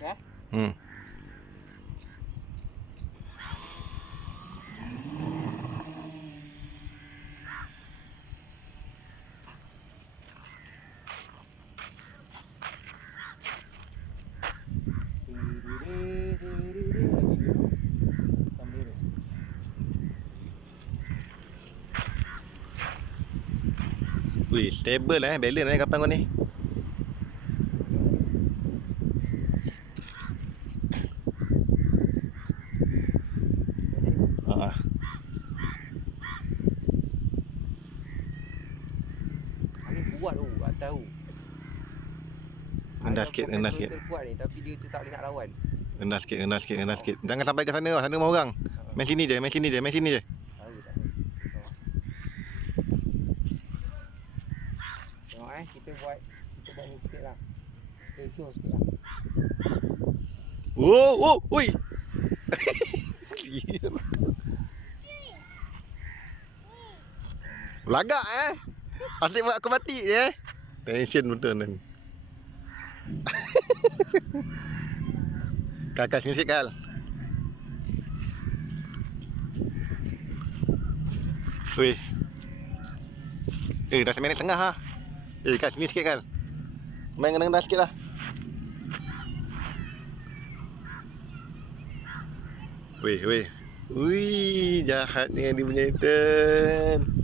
Ya. Wih, stable balance kapal kau ni. Ha. Angin kuat tu, tak tahu. Rendah sikit, rendah sikit. Kuat ni tapi dia tu tak boleh nak lawan. Rendah sikit, rendah sikit, rendah sikit. Jangan sampai ke sana, sana mau orang. Main sini je, main sini je, main sini je. Tahu tak. Tengok kita buat ni sikitlah. Kita show sikitlah. Oh, oi. Lagak asyik buat akrobatik je tension betul kan. Kakak sini sikit Kal. Wih. Dah 1 minit setengah ha. Kal sini sikit Kal. Main rendah sikit lah. Wih. Wih, jahat dengan dia punya intern.